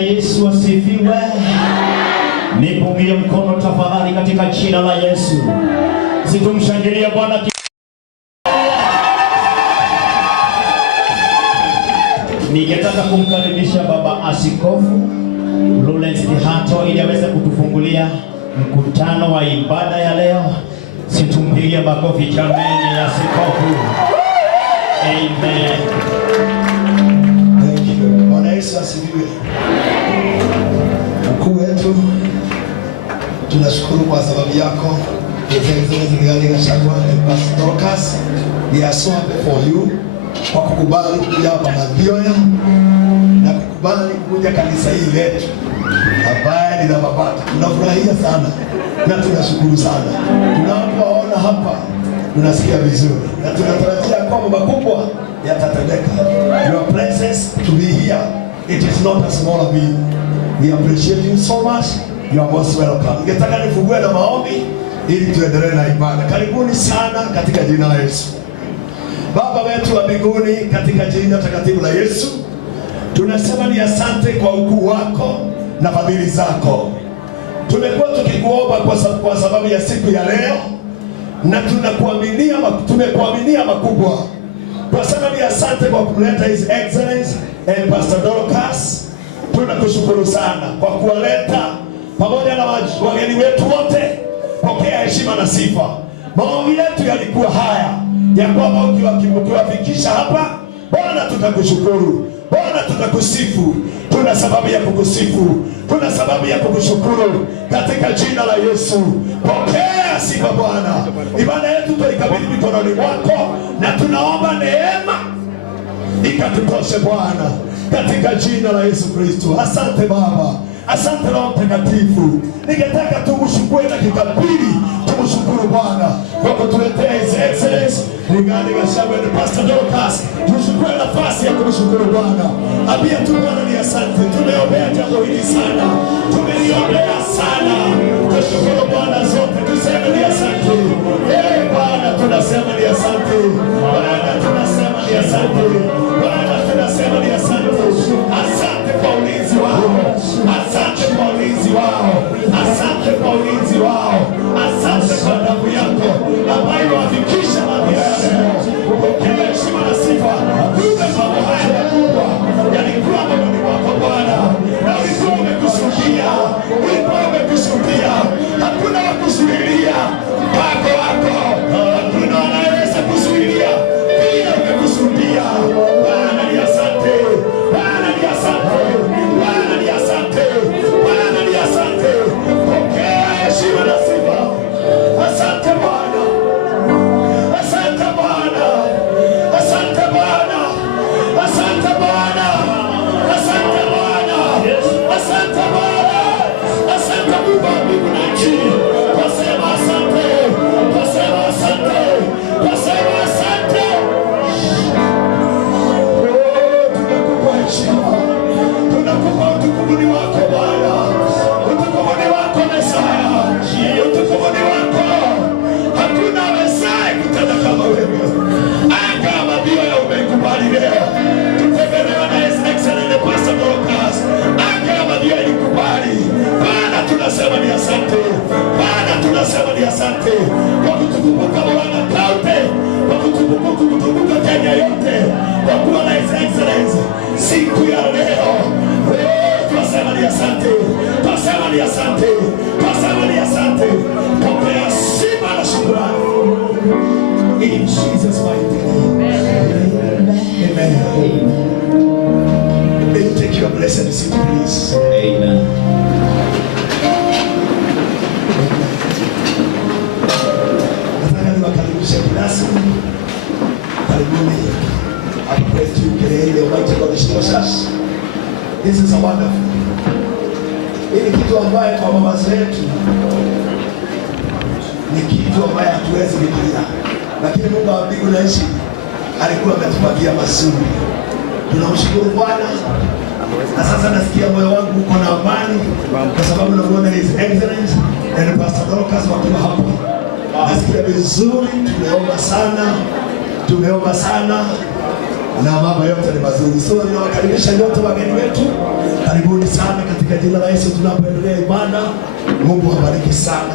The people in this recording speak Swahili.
Yesu asifiwe. Nipungie mkono tafadhali katika jina la Yesu. Situmshangilia Bwana. Ningetaka kumkaribisha Baba Askofu Lawrence Kihato ili aweze kutufungulia mkutano wa ibada ya leo. Situmpigie makofi jameni ya askofu. Amen. Thank you. Bwana Yesu asifiwe. Mkuu wetu, tunashukuru kwa sababu yako. We are so happy for you kwa kukubali kuja hapa Mathioya na kukubali kuja kanisa hili letu ambaye ni la Mabata. Tunafurahia sana na tunashukuru sana. Tunapoona hapa tunasikia vizuri na tunatarajia kwamba makubwa yatatendeka. Your presence to be here, it is not a small thing. We appreciate you so much. You are most welcome. Ningetaka nifungue na maombi ili tuendelee na ibada. Karibuni sana katika jina la Yesu. Baba wetu wa mbinguni, katika jina takatifu la Yesu, tunasema ni asante kwa ukuu wako na fadhili zako. Tumekuwa tukikuomba kwa sababu ya siku ya leo na tumekuaminia makubwa. Kwa sababu ya asante kwa kumleta His Excellency and Pastor Dorcas. Tunakushukuru sana kwa kuwaleta pamoja na wageni wetu wote. Pokea heshima na sifa. Maombi yetu yalikuwa haya ya kwamba ukiwafikisha hapa, Bwana tutakushukuru, Bwana tutakusifu. Tuna sababu ya kukusifu, tuna sababu ya kukushukuru katika jina la Yesu. Pokea sifa Bwana. Ibada yetu tuikabidhi mikononi mwako na tunaomba neema ikatutoshe Bwana katika jina la Yesu Kristo. Asante Baba, asante Roho Mtakatifu. Ningetaka tumshukuru na kikabili, tumshukuru Bwana kwa kutuletea His Excellency Rigadi Gachagua na Pastor Dorcas. Tuchukue nafasi ya kumshukuru Bwana. Abia tu Bwana ni asante. Tumeombea jambo hili sana, tumeliombea sana. Tushukuru Bwana zote, tuseme ni asante. Bwana tunasema ni asante. Bwana tunasema ni asante. asante. Bwana tunasema ni asante. Asante kwa ulinzi wao. Asante kwa ulinzi wao. Asante kwa ulinzi wao. Asante kwa damu yako ambayo wafikisha madhira ya leo. Pokea heshima na sifa. Kumbe mambo haya makubwa yalikuwa moyoni mwako Bwana, na ulikuwa umekusudia. Ulikuwa umekusudia. Hakuna wa kuzuilia mpango wako. Hakuna anayeweza kuzuilia vile umekusudia. Bwana ni asante. Bwana ni asante. Bwana ni asante. Bwana ni asante. Pokea heshima na sifa. Asante Bwana. Asante Bwana. Asante Bwana. Asante Bwana. Asante Bwana. Asante Bwana. Asante Mungu wa mbingu na nchi. Twasema asante. Twasema asante. Twasema asante. Tunakupa heshima. Tunakupa utukufu ni wako Bwana. Utukufu ni wako Mesaya. Utukufu ni wako. Hakuna Mesaya kutenda kama wewe. Anga mabio ya umekubali leo. Tutembelewa na His Excellency Pastor Dorcas. Anga mabio ilikubali. Bwana tunasema ni asante. Bwana tunasema ni asante. Kwa kutukumbuka Bwana kaute. Kwa kutukumbuka Kenya yote. Kwa kuwa na His Excellency siku ya leo. Twasema ni asante. Twasema ni asante. Twasema ni asante. Pokea sifa na shukrani. In Jesus' mighty name. Amen. May you take your blessed seat, please. Amen. Nataka niwakaribishe kirasmi. Karibuni. I pray to you the Almighty God is us. This is a wonderful. Hii ni kitu ambaye kwa mama zetu ni kitu ambaye hatuwezi kufikiria. Lakini Mungu wa mbingu na nchi alikuwa ametupatia mazuri. Tunamshukuru Bwana. Na sasa nasikia moyo wangu uko na amani kwa sababu namuona His Excellency na Pastor Dorcas wakiwa hapa. Nasikia vizuri, tumeomba sana na mambo yote ni mazuri. So ninawakaribisha nyote wageni wetu. Karibuni sana katika jina la Yesu tunapoendelea ibada. Mungu awabariki sana.